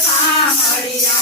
I'm sorry.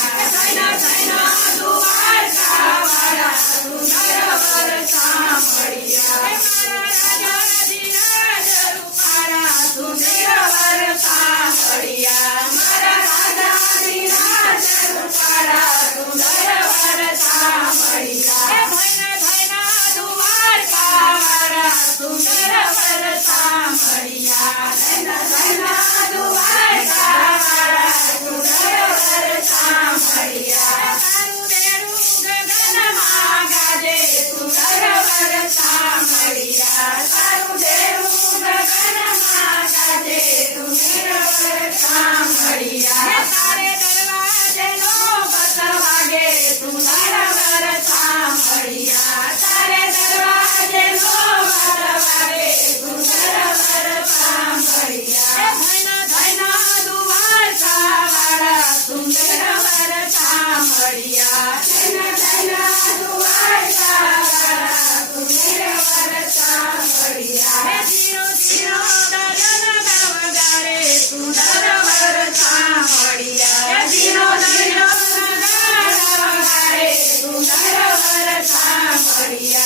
Maria.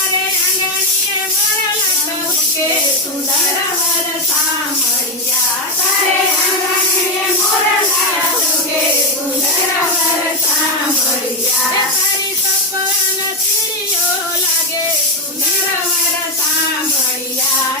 Yeah.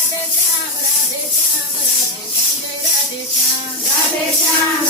Krishna